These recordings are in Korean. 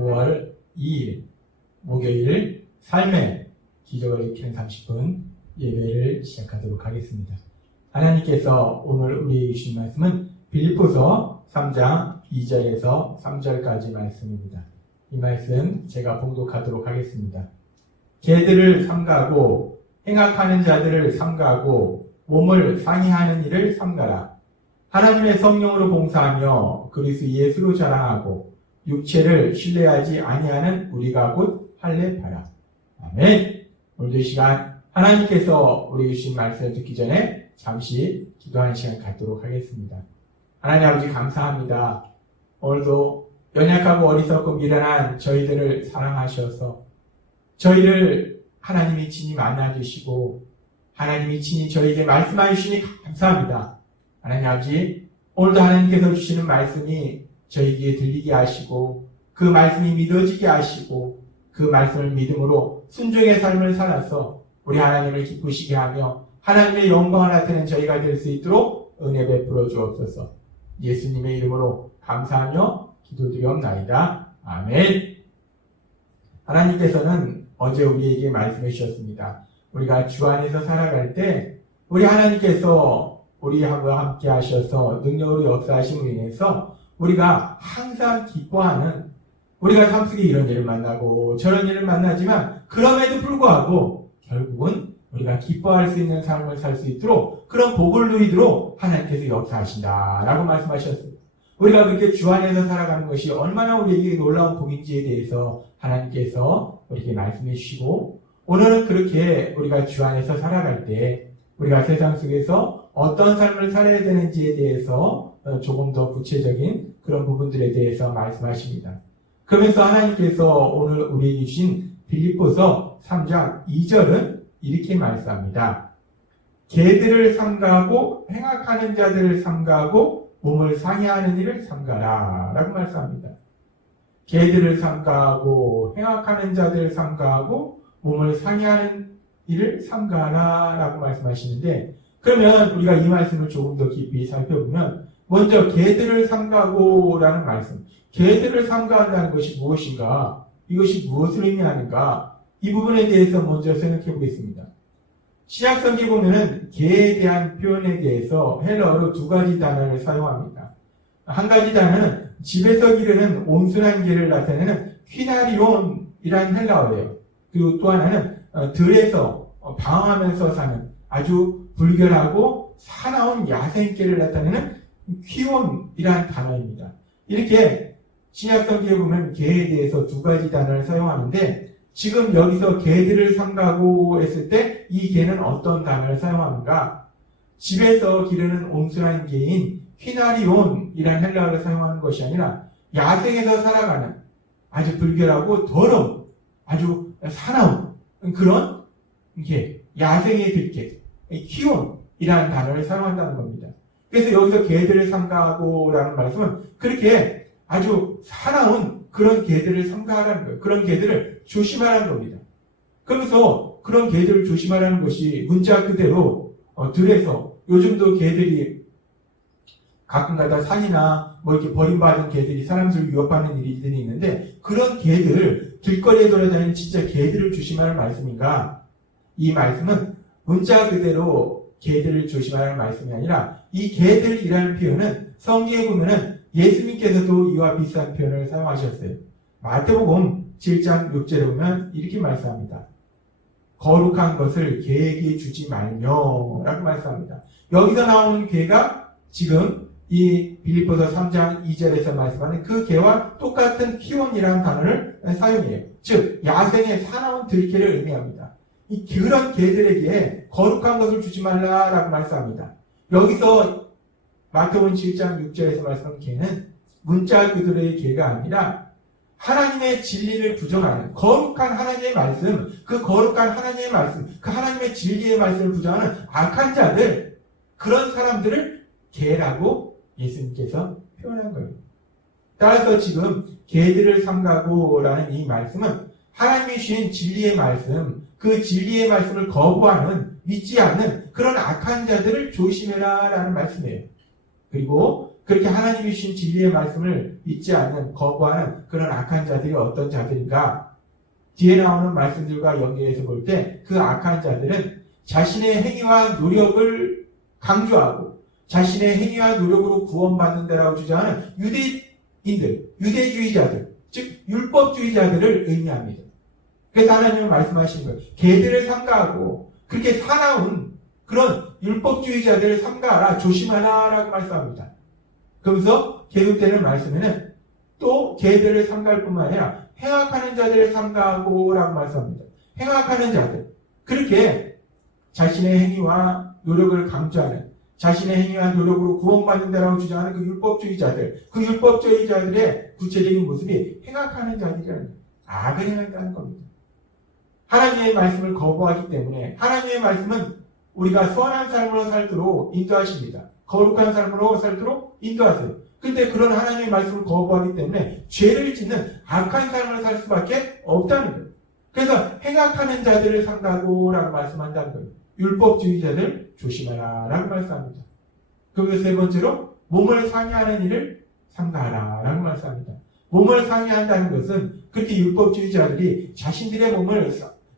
9월 2일 목요일 삶의 기적을 일으키는 30분 예배를 시작하도록 하겠습니다. 하나님께서 오늘 우리에게 주신 말씀은 빌립보서 3장 2절에서 3절까지 말씀입니다. 이 말씀 제가 봉독하도록 하겠습니다. 개들을 삼가고 행악하는 자들을 삼가고 몸을 상해하는 일을 삼가라. 하나님의 성령으로 봉사하며 그리스도 예수로 자랑하고 육체를 신뢰하지 아니하는 우리가 곧 할례바라. 아멘. 오늘도 이 시간 하나님께서 우리에게 주신 말씀을 듣기 전에 잠시 기도하는 시간 갖도록 하겠습니다. 하나님 아버지 감사합니다. 오늘도 연약하고 어리석고 미련한 저희들을 사랑하셔서 저희를 하나님이 친히 만나주시고 하나님이 친히 저희에게 말씀해 주시니 감사합니다. 하나님 아버지, 오늘도 하나님께서 주시는 말씀이 저희에게 들리게 하시고 그 말씀이 믿어지게 하시고 그 말씀을 믿음으로 순종의 삶을 살아서 우리 하나님을 기쁘시게 하며 하나님의 영광을 나타내는 저희가 될 수 있도록 은혜 베풀어 주옵소서. 예수님의 이름으로 감사하며 기도드리옵나이다. 아멘. 하나님께서는 어제 우리에게 말씀해 주셨습니다. 우리가 주 안에서 살아갈 때 우리 하나님께서 우리하고 함께 하셔서 능력으로 역사하심으로 인해서 우리가 항상 기뻐하는, 우리가 삶 속에 이런 일을 만나고 저런 일을 만나지만 그럼에도 불구하고 결국은 우리가 기뻐할 수 있는 삶을 살 수 있도록 그런 복을 누리도록 하나님께서 역사하신다라고 말씀하셨습니다. 우리가 그렇게 주 안에서 살아가는 것이 얼마나 우리에게 놀라운 복인지에 대해서 하나님께서 우리에게 말씀해 주시고, 오늘은 그렇게 우리가 주 안에서 살아갈 때 우리가 세상 속에서 어떤 삶을 살아야 되는지에 대해서 조금 더 구체적인 그런 부분들에 대해서 말씀하십니다. 그러면서 하나님께서 오늘 우리에게 주신 빌립보서 3장 2절은 이렇게 말씀합니다. 개들을 삼가고 행악하는 자들을 삼가고 몸을 상해하는 일을 삼가라 라고 말씀합니다. 개들을 삼가고 행악하는 자들을 삼가고 몸을 상해하는 일을 삼가라 라고 말씀하시는데, 그러면 우리가 이 말씀을 조금 더 깊이 살펴보면 먼저 개들을 삼가고 라는 말씀, 개들을 삼가한다는 것이 무엇인가, 이것이 무엇을 의미하는가, 이 부분에 대해서 먼저 생각해 보겠습니다. 신약성경에 보면은 개에 대한 표현에 대해서 헬러어로 두 가지 단어를 사용합니다. 한 가지 단어는 집에서 기르는 온순한 개를 나타내는 퀴나리온이라는 헬라어예요. 그리고 또 하나는 들에서 방황하면서 사는 아주 불결하고 사나운 야생개를 나타내는 퀴온이라는 단어입니다. 이렇게 신약성경에 보면 개에 대해서 두 가지 단어를 사용하는데, 지금 여기서 개들을 삼가고 했을 때 이 개는 어떤 단어를 사용하는가? 집에서 기르는 온순한 개인 퀴나리온이라는 헬라어를 사용하는 것이 아니라 야생에서 살아가는 아주 불결하고 더러운 아주 사나운 그런 개, 야생의 들개, 퀴온이라는 단어를 사용한다는 겁니다. 그래서 여기서 개들을 삼가고라는 말씀은 그렇게 아주 사나운 그런 개들을 삼가하라는 거예요. 그런 개들을 조심하라는 겁니다. 그러면서 그런 개들을 조심하라는 것이 문자 그대로 들에서, 요즘도 개들이 가끔가다 산이나 뭐 이렇게 버림받은 개들이 사람들을 위협하는 일들이 있는데, 그런 개들, 길거리에 돌아다니는 진짜 개들을 조심하라는 말씀인가? 이 말씀은 문자 그대로 개들을 조심하라는 말씀이 아니라, 이 개들이라는 표현은 성경에 보면은 예수님께서도 이와 비슷한 표현을 사용하셨어요. 마태복음 7장 6절에 보면 이렇게 말씀합니다. 거룩한 것을 개에게 주지 말며 라고 말씀합니다. 여기서 나오는 개가 지금 이 빌립보서 3장 2절에서 말씀하는 그 개와 똑같은 퀴온이라는 단어를 사용해요. 즉 야생의 사나운 들개를 의미합니다. 이 그런 개들에게 거룩한 것을 주지 말라라고 말씀합니다. 여기서 마태복음 7장 6절에서 말씀하는 개는 문자 그들의 개가 아니라 하나님의 진리를 부정하는 거룩한 하나님의 말씀, 그 거룩한 하나님의 말씀, 그 하나님의 진리의 말씀을 부정하는 악한 자들, 그런 사람들을 개라고 예수님께서 표현한 거예요. 따라서 지금 개들을 삼가고라는 이 말씀은 하나님이 주신 진리의 말씀, 그 진리의 말씀을 거부하는, 믿지 않는 그런 악한 자들을 조심해라 라는 말씀이에요. 그리고 그렇게 하나님이 주신 진리의 말씀을 믿지 않는, 거부하는 그런 악한 자들이 어떤 자들인가? 뒤에 나오는 말씀들과 연계해서 볼 때 그 악한 자들은 자신의 행위와 노력을 강조하고 자신의 행위와 노력으로 구원받는다라고 주장하는 유대인들, 유대주의자들, 즉 율법주의자들을 의미합니다. 그래서 하나님은 말씀하신 거예요. 걔들을 삼가하고 그렇게 사나운 그런 율법주의자들을 삼가하라, 조심하라 라고 말씀합니다. 그러면서 계속되는 말씀에는 또 걔들을 삼가할 뿐만 아니라 행악하는 자들을 삼가하고 라고 말씀합니다. 행악하는 자들, 그렇게 자신의 행위와 노력을 강조하는, 자신의 행위와 노력으로 구원받는다라고 주장하는 그 율법주의자들, 그 율법주의자들의 구체적인 모습이 행악하는 자들이라는 거예요. 악을 행한다는 겁니다. 하나님의 말씀을 거부하기 때문에 하나님의 말씀은 우리가 선한 삶으로 살도록 인도하십니다. 거룩한 삶으로 살도록 인도하세요. 근데 그런 하나님의 말씀을 거부하기 때문에 죄를 짓는 악한 삶을 살 수밖에 없다는 거예요. 그래서 행악하는 자들을 삼가고 라고 말씀한다는 거예요. 율법주의자들 조심하라 라고 말씀합니다. 그리고 세 번째로 몸을 상해하는 일을 삼가하라 라고 말씀합니다. 몸을 상해한다는 것은 그렇게 율법주의자들이 자신들의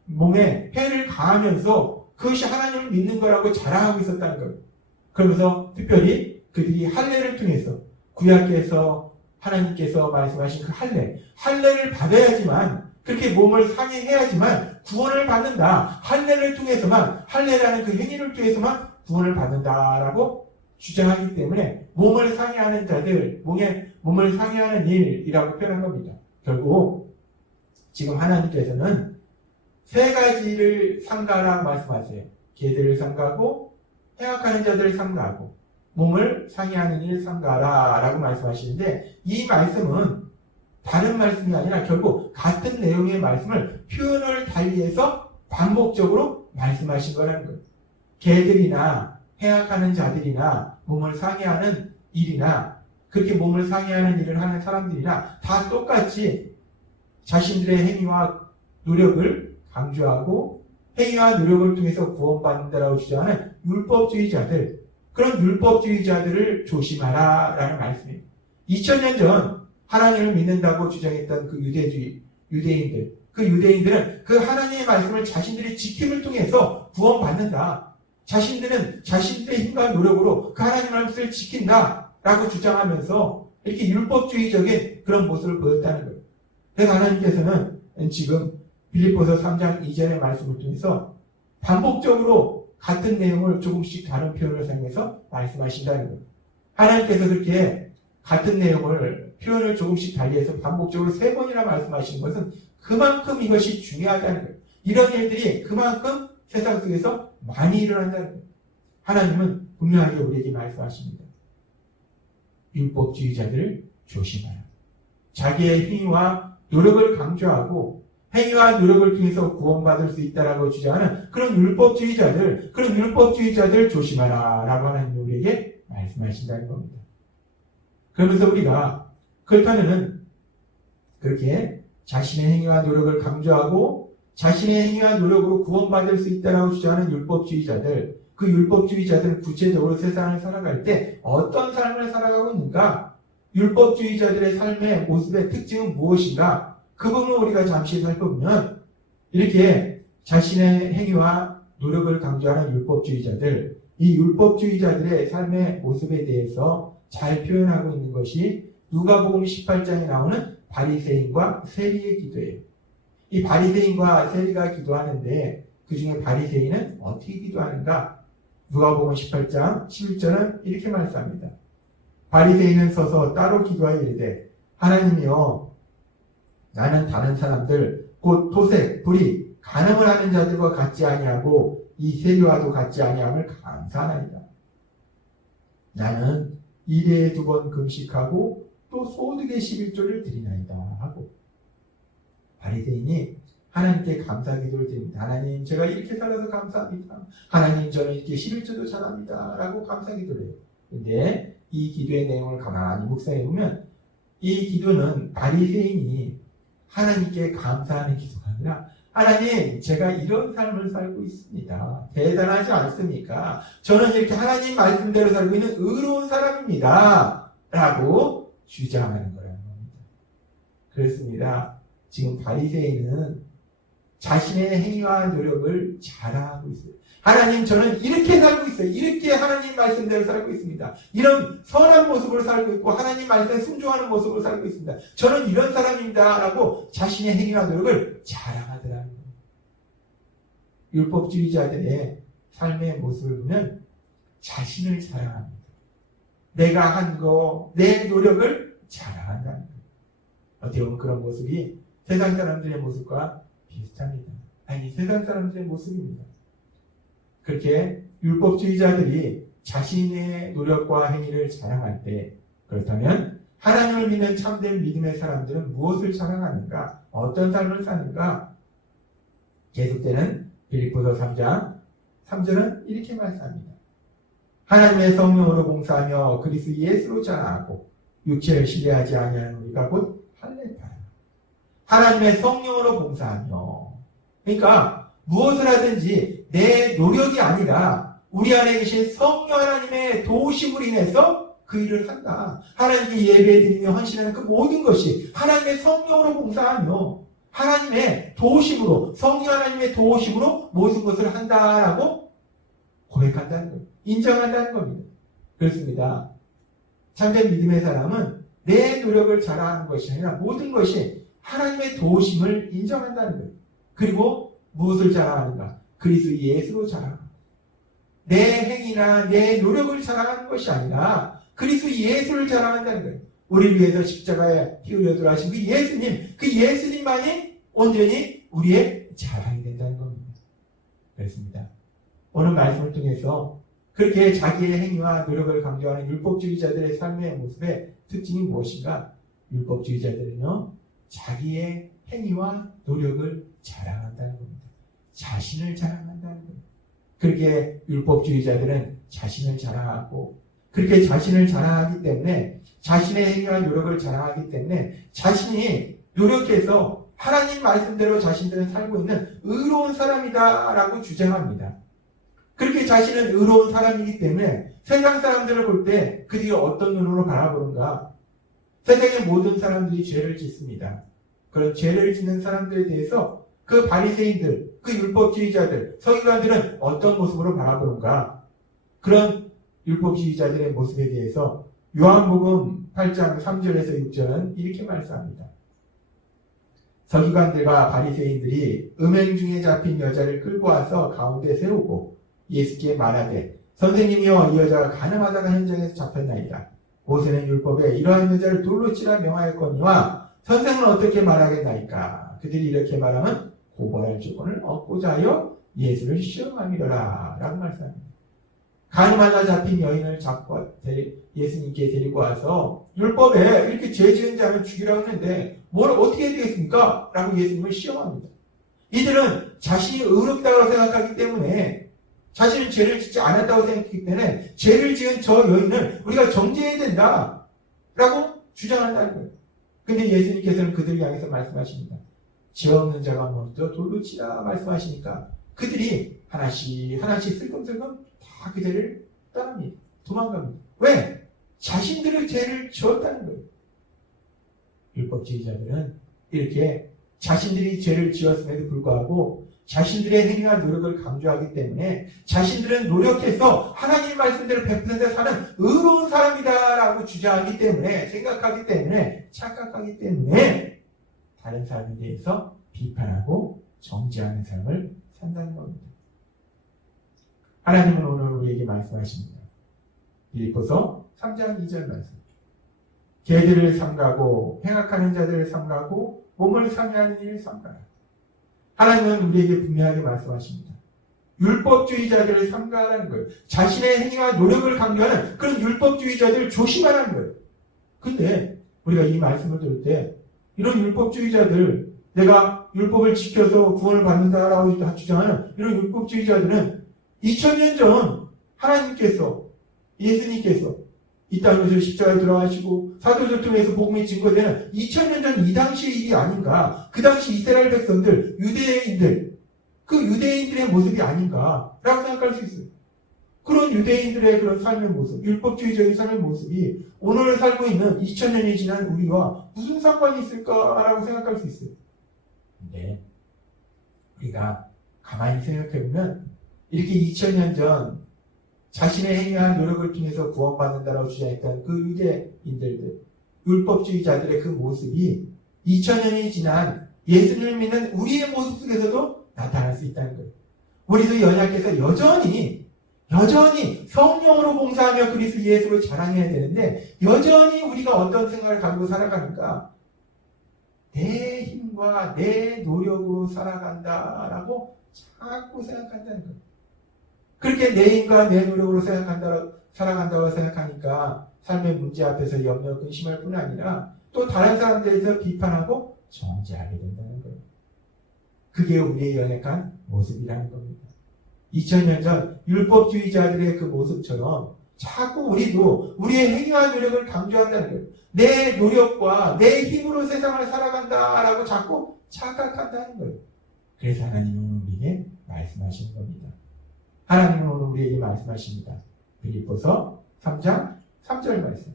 몸에 해를 가하면서 그것이 하나님을 믿는 거라고 자랑하고 있었다는 거예요. 그러면서 특별히 그들이 할례를 통해서 구약에서 하나님께서 말씀하신 그 할례를 받아야지만, 그렇게 몸을 상해해야지만 구원을 받는다. 할례를 통해서만, 할례라는 그 행위를 통해서만 구원을 받는다라고 주장하기 때문에 몸을 상해하는 자들, 몸을 상해하는 일이라고 표현한 겁니다. 결국 지금 하나님께서는 세 가지를 삼가라고 말씀하세요. 걔들을 삼가고, 행악하는 자들을 삼가하고, 몸을 상해하는 일을 삼가라 라고 말씀하시는데, 이 말씀은 다른 말씀이 아니라 결국 같은 내용의 말씀을 표현을 달리해서 반복적으로 말씀하신 거라는 거예요. 걔들이나 행악하는 자들이나 몸을 상해하는 일이나 그렇게 몸을 상해하는 일을 하는 사람들이나 다 똑같이 자신들의 행위와 노력을 강조하고 행위와 노력을 통해서 구원받는다라고 주장하는 율법주의자들, 그런 율법주의자들을 조심하라 라는 말씀이에요. 2000년 전 하나님을 믿는다고 주장했던 그 유대인들, 그 유대인들은 그 하나님의 말씀을 자신들의 지킴을 통해서 구원받는다. 자신들은 자신들의 힘과 노력으로 그 하나님의 말씀을 지킨다 라고 주장하면서 이렇게 율법주의적인 그런 모습을 보였다는 거예요. 그래서 하나님께서는 지금 빌립보서 3장 2절의 말씀을 통해서 반복적으로 같은 내용을 조금씩 다른 표현을 사용해서 말씀하신다는 거예요. 하나님께서 그렇게 같은 내용을 표현을 조금씩 달리해서 반복적으로 3번이나 말씀하시는 것은 그만큼 이것이 중요하다는 거예요. 이런 일들이 그만큼 세상 속에서 많이 일어난다는 거예요. 하나님은 분명하게 우리에게 말씀하십니다. 율법주의자들을 조심하라. 자기의 행위와 노력을 강조하고 행위와 노력을 통해서 구원받을 수 있다라고 주장하는 그런 율법주의자들 조심하라 라고 하나님이 우리에게 말씀하신다는 겁니다. 그러면서 우리가 그렇다면은 그렇게 자신의 행위와 노력을 강조하고 자신의 행위와 노력으로 구원받을 수 있다라고 주장하는 율법주의자들, 그 율법주의자들은 구체적으로 세상을 살아갈 때 어떤 삶을 살아가고 있는가? 율법주의자들의 삶의 모습의 특징은 무엇인가? 그 부분을 우리가 잠시 살펴보면 이렇게 자신의 행위와 노력을 강조하는 율법주의자들, 이 율법주의자들의 삶의 모습에 대해서 잘 표현하고 있는 것이 누가복음 18장에 나오는 바리새인과 세리의 기도예요. 이 바리새인과 세리가 기도하는데 그 중에 바리새인은 어떻게 기도하는가? 누가복음 18장 11절은 이렇게 말씀합니다. 바리새인은 서서 따로 기도하여 이르되 하나님이여, 나는 다른 사람들 곧 토색, 불의, 간음을 하는 자들과 같지 아니하고 이 세리와도 같지 아니함을 감사하나이다. 나는 일회에 2번 금식하고 또 소득의 11조를 드리나이다 하고, 바리새인이 하나님께 감사 기도를 드립니다. 하나님, 제가 이렇게 살아서 감사합니다. 하나님, 저는 이렇게 11조도 잘합니다 라고 감사 기도를 해요. 근데 이 기도의 내용을 가만히 묵상해 보면 이 기도는 바리새인이 하나님께 감사하는 기도가 아니라, 하나님, 제가 이런 삶을 살고 있습니다. 대단하지 않습니까? 저는 이렇게 하나님 말씀대로 살고 있는 의로운 사람입니다 라고 주장하는 거라는 겁니다. 그렇습니다. 지금 바리새인은 자신의 행위와 노력을 자랑하고 있어요. 하나님, 저는 이렇게 살고 있어요. 이렇게 하나님 말씀대로 살고 있습니다. 이런 선한 모습으로 살고 있고 하나님 말씀에 순종하는 모습으로 살고 있습니다. 저는 이런 사람입니다. 라고 자신의 행위와 노력을 자랑하더라는 거예요. 율법주의자들의 삶의 모습을 보면 자신을 자랑합니다. 내가 한 거, 내 노력을 자랑한다는 거예요. 어떻게 보면 그런 모습이 세상 사람들의 모습과 비슷합니다. 아니, 세상 사람들의 모습입니다. 그렇게 율법주의자들이 자신의 노력과 행위를 자랑할 때, 그렇다면 하나님을 믿는 참된 믿음의 사람들은 무엇을 자랑하는가? 어떤 삶을 사는가? 계속되는 빌립보서 3장 3절은 이렇게 말씀합니다. 하나님의 성령으로 봉사하며 그리스도 예수로 자랑하고 육체를 신뢰하지 아니하는 우리가 곧 할례파라. 하나님의 성령으로 봉사하며, 그러니까 무엇을 하든지 내 노력이 아니라 우리 안에 계신 성령 하나님의 도우심으로 인해서 그 일을 한다. 하나님께 예배드리며 헌신하는 그 모든 것이 하나님의 성령으로 봉사하며 하나님의 도우심으로, 성령 하나님의 도우심으로 모든 것을 한다라고 고백한다는 거예요. 인정한다는 겁니다. 그렇습니다. 참된 믿음의 사람은 내 노력을 자랑하는 것이 아니라 모든 것이 하나님의 도우심을 인정한다는 거예요. 그리고 무엇을 자랑하는가? 그리스도 예수로 자랑합니다. 내 행위나 내 노력을 자랑하는 것이 아니라 그리스도 예수를 자랑한다는 거예요. 우리를 위해서 십자가에 피 흘려 돌아가신 그 예수님, 그 예수님만이 온전히 우리의 자랑이 된다는 겁니다. 그렇습니다. 오늘 말씀을 통해서 그렇게 자기의 행위와 노력을 강조하는 율법주의자들의 삶의 모습의 특징이 무엇인가? 율법주의자들은요, 자기의 행위와 노력을 자랑한다는 겁니다. 자신을 자랑한다는 겁니다. 그렇게 율법주의자들은 자신을 자랑하고, 그렇게 자신을 자랑하기 때문에, 자신의 행위와 노력을 자랑하기 때문에 자신이 노력해서 하나님 말씀대로 자신들은 살고 있는 의로운 사람이다라고 주장합니다. 그렇게 자신은 의로운 사람이기 때문에 세상 사람들을 볼 때 그들이 어떤 눈으로 바라보는가? 세상의 모든 사람들이 죄를 짓습니다. 그런 죄를 짓는 사람들에 대해서 그 바리새인들, 그 율법주의자들, 서기관들은 어떤 모습으로 바라보는가? 그런 율법주의자들의 모습에 대해서 요한복음 8장 3절에서 6절은 이렇게 말씀합니다. 서기관들과 바리새인들이 음행 중에 잡힌 여자를 끌고 와서 가운데 세우고 예수께 말하되, 선생님이여, 이 여자가 가늠하다가 현장에서 잡혔나이다. 모세는 율법에 이러한 여자를 돌로 치라 명하였거니와 선생은 어떻게 말하겠나이까? 그들이 이렇게 말하면 고발할 조건을 얻고자 하여 예수를 시험함이로라 라고 말씀합니다. 가늠하다 잡힌 여인을 잡고 예수님께 데리고 와서 율법에 이렇게 죄 지은 자를 죽이라고 했는데 뭘 어떻게 해야 되겠습니까? 라고 예수님을 시험합니다. 이들은 자신이 의롭다고 생각하기 때문에, 자신은 죄를 짓지 않았다고 생각하기 때문에 죄를 지은 저 여인을 우리가 정죄해야 된다 라고 주장한다는 거예요. 근데 예수님께서는 그들을 향해서 말씀하십니다. 죄 없는 자가 먼저 돌로 치라 말씀하시니까 그들이 하나씩 슬금슬금 다 그 죄를 떠납니다. 도망갑니다. 왜? 자신들의 죄를 지었다는 거예요. 율법주의자들은 이렇게 자신들이 죄를 지었음에도 불구하고 자신들의 행위와 노력을 강조하기 때문에 자신들은 노력해서 하나님 말씀대로 100% 사는 의로운 사람이다라고 주장하기 때문에, 생각하기 때문에, 착각하기 때문에 다른 사람에 대해서 비판하고 정죄하는 삶을 산다는 겁니다. 하나님은 오늘 우리에게 말씀하십니다. 빌립보서 3장 2절 말씀. 개들을 삼가고 행악하는 자들을 삼가고 몸을 상해하는 일을 삼가라. 하나님은 우리에게 분명하게 말씀하십니다. 율법주의자들을 삼가하라는 거예요. 자신의 행위와 노력을 강조하는 그런 율법주의자들을 조심하라는 거예요. 근데 우리가 이 말씀을 들을 때 이런 율법주의자들, 내가 율법을 지켜서 구원을 받는다라고 주장하는 이런 율법주의자들은 2000년 전 하나님께서, 예수님께서 이 땅에서 십자가에 돌아가시고 사도들 통해서 복음이 증거되는 2000년 전 이 당시의 일이 아닌가, 그 당시 이스라엘 백성들, 유대인들, 그 유대인들의 모습이 아닌가 라고 생각할 수 있어요. 그런 유대인들의 그런 삶의 모습, 율법주의적인 삶의 모습이 오늘 살고 있는 2000년이 지난 우리와 무슨 상관이 있을까라고 생각할 수 있어요. 근데 우리가 가만히 생각해보면 이렇게 2000년 전 자신의 행위한 노력을 통해서 구원받는다라고 주장했던 그 유대인들, 율법주의자들의 그 모습이 2000년이 지난 예수님을 믿는 우리의 모습 속에서도 나타날 수 있다는 거예요. 우리도 연약해서 여전히 성령으로 봉사하며 그리스도 예수를 자랑해야 되는데 여전히 우리가 어떤 생각을 가지고 살아가니까 내 힘과 내 노력으로 살아간다라고 자꾸 생각한다는 거예요. 그렇게 내 힘과 내 노력으로 살아간다고 생각하니까 삶의 문제 앞에서 염려, 근심할 뿐 아니라 또 다른 사람들에 대해서 비판하고 정죄하게 된다는 거예요. 그게 우리의 연약한 모습이라는 겁니다. 2000년 전 율법주의자들의 그 모습처럼 자꾸 우리도 우리의 행위와 노력을 강조한다는 거예요. 내 노력과 내 힘으로 세상을 살아간다라고 자꾸 착각한다는 거예요. 그래서 하나님은 우리에게 말씀하시는 겁니다. 하나님은 오늘 우리에게 말씀하십니다. 빌립보서 3장 3절 말씀.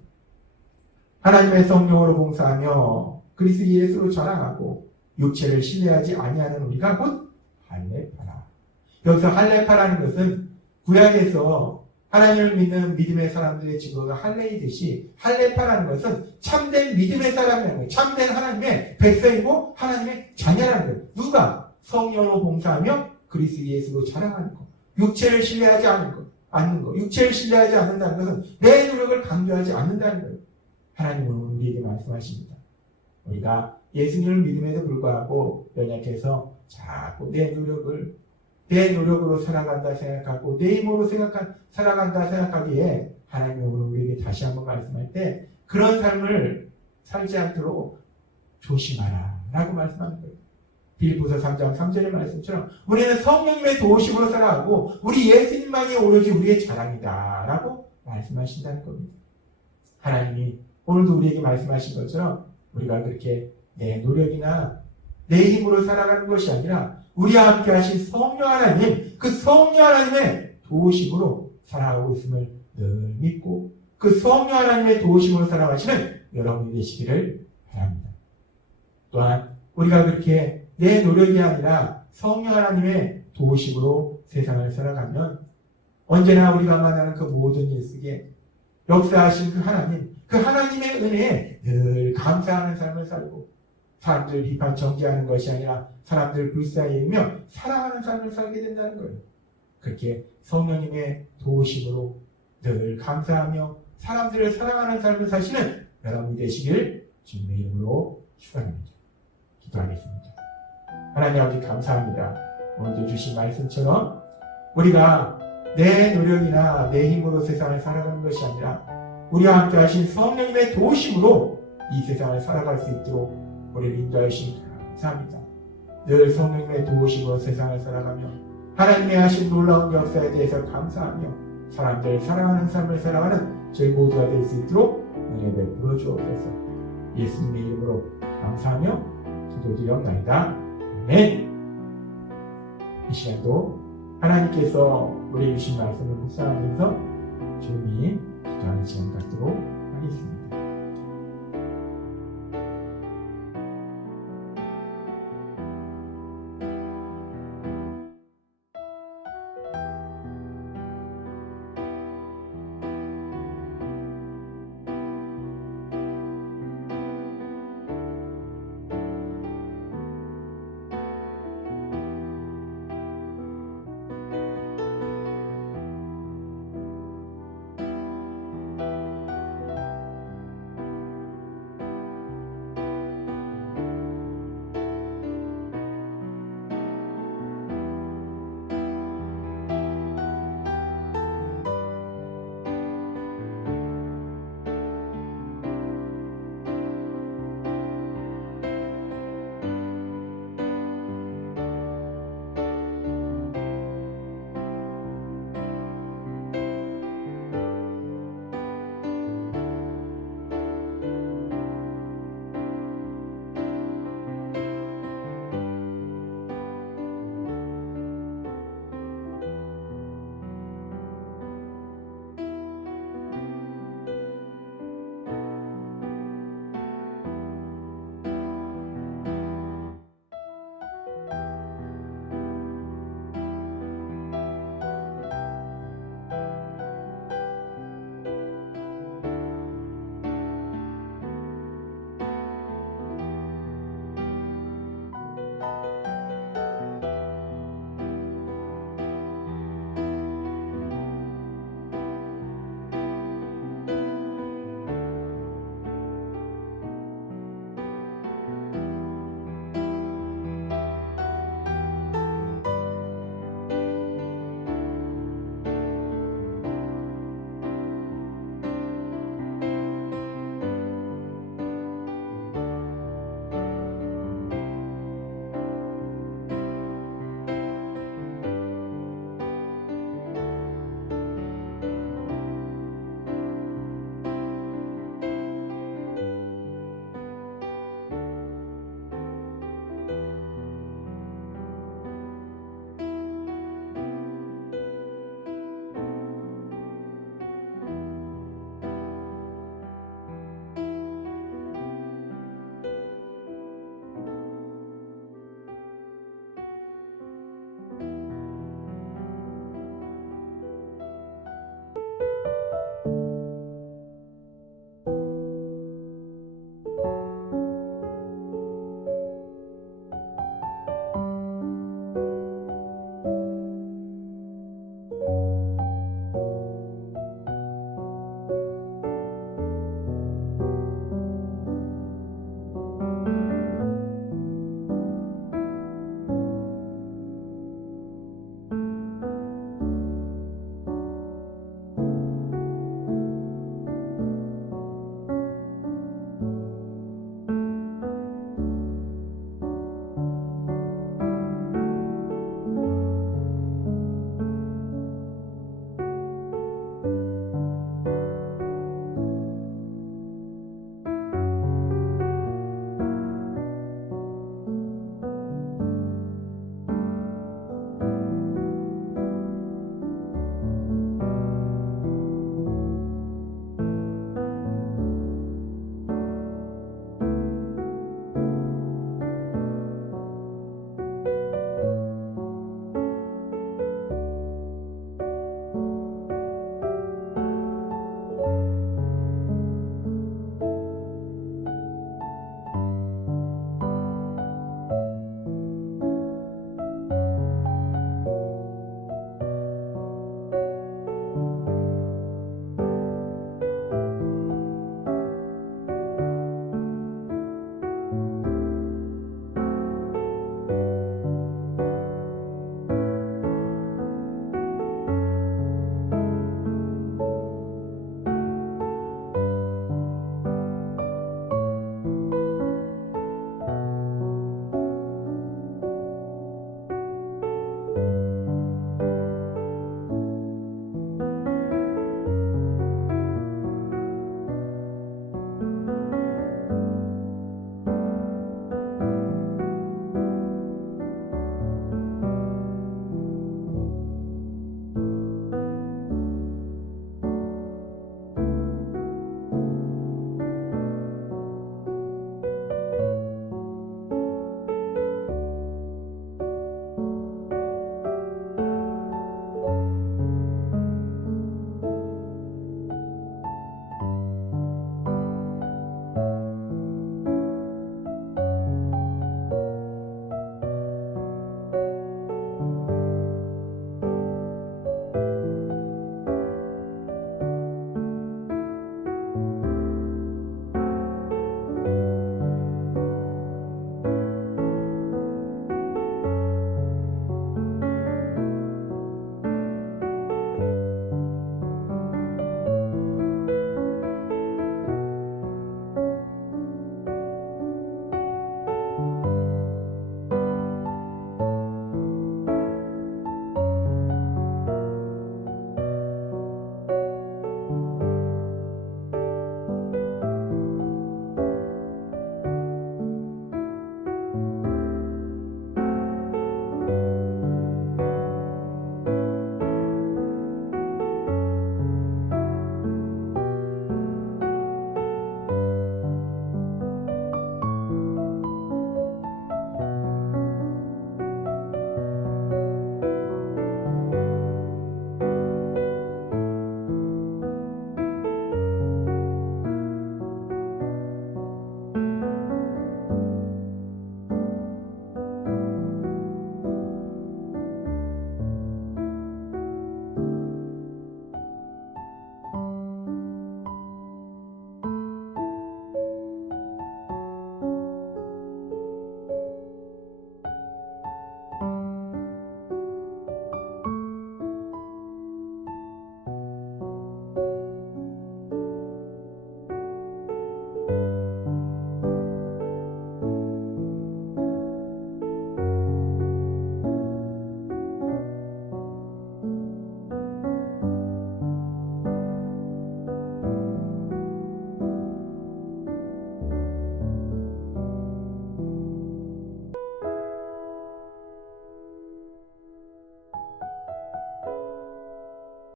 하나님의 성령으로 봉사하며 그리스도 예수로 자랑하고 육체를 신뢰하지 아니하는 우리가 곧 할례파라. 여기서 할례파라는 것은 구약에서 하나님을 믿는 믿음의 사람들의 증거가 할례이듯이 할례파라는 것은 참된 믿음의 사람이라는 거예요. 참된 하나님의 백성이고 하나님의 자녀라는 거예요. 누가? 성령으로 봉사하며 그리스도 예수로 자랑하는 것. 육체를 신뢰하지 않는 것. 육체를 신뢰하지 않는다는 것은 내 노력을 강조하지 않는다는 거예요. 하나님은 우리에게 말씀하십니다. 우리가 예수님을 믿음에도 불구하고 연약해서 자꾸 내 노력으로 살아간다 생각하고 내 힘으로 살아간다 생각하기에 하나님은 우리에게 다시 한번 말씀할 때 그런 삶을 살지 않도록 조심하라 라고 말씀하는 거예요. 빌립보서 3장 3절의 말씀처럼 우리는 성령님의 도우심으로 살아가고 우리 예수님만이 오로지 우리의 자랑이다 라고 말씀하신다는 겁니다. 하나님이 오늘도 우리에게 말씀하신 것처럼 우리가 그렇게 내 노력이나 내 힘으로 살아가는 것이 아니라 우리와 함께 하신 성령 하나님, 그 성령 하나님의 도우심으로 살아가고 있음을 늘 믿고 그 성령 하나님의 도우심으로 살아가시는 여러분이 되시기를 바랍니다. 또한 우리가 그렇게 내 노력이 아니라 성령 하나님의 도우심으로 세상을 살아가면 언제나 우리가 만나는 그 모든 일 속에 역사하신 그 하나님의 은혜에 늘 감사하는 삶을 살고 사람들 비판 정죄하는 것이 아니라 사람들 불쌍히 여기며 사랑하는 삶을 살게 된다는 거예요. 그렇게 성령님의 도우심으로 늘 감사하며 사람들을 사랑하는 삶을 사시는 여러분이 되시기를 주님의 이름으로 축원합니다. 기도하겠습니다. 하나님 아버지 감사합니다. 오늘도 주신 말씀처럼 우리가 내 노력이나 내 힘으로 세상을 살아가는 것이 아니라 우리와 함께 하신 성령님의 도우심으로 이 세상을 살아갈 수 있도록 우리를 인도하여 주시니 감사합니다. 늘 성령님의 도우심으로 세상을 살아가며 하나님의 하신 놀라운 역사에 대해서 감사하며 사람들 사랑하는 삶을 살아가는 저희 모두가 될 수 있도록 은혜 베풀어 주옵소서. 예수님의 이름으로 감사하며 기도드리옵나이다. 아멘. 이 시간도 하나님께서 우리에게 주신 말씀을 묵상하면서 조용히 기도하는 시간 갖도록